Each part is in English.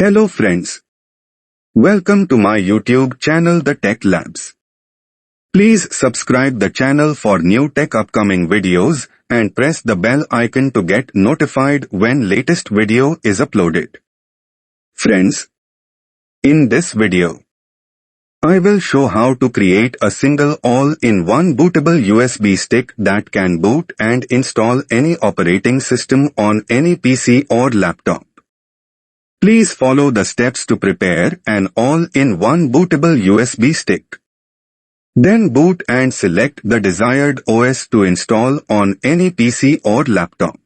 Hello friends. Welcome to my YouTube channel The Tech Labs. Please subscribe the channel for new tech upcoming videos and press the bell icon to get notified when latest video is uploaded. Friends, in this video, I will show how to create a single all-in-one bootable USB stick that can boot and install any operating system on any PC or laptop. Please follow the steps to prepare an all-in-one bootable USB stick. Then boot and select the desired OS to install on any PC or laptop.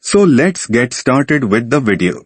So let's get started with the video.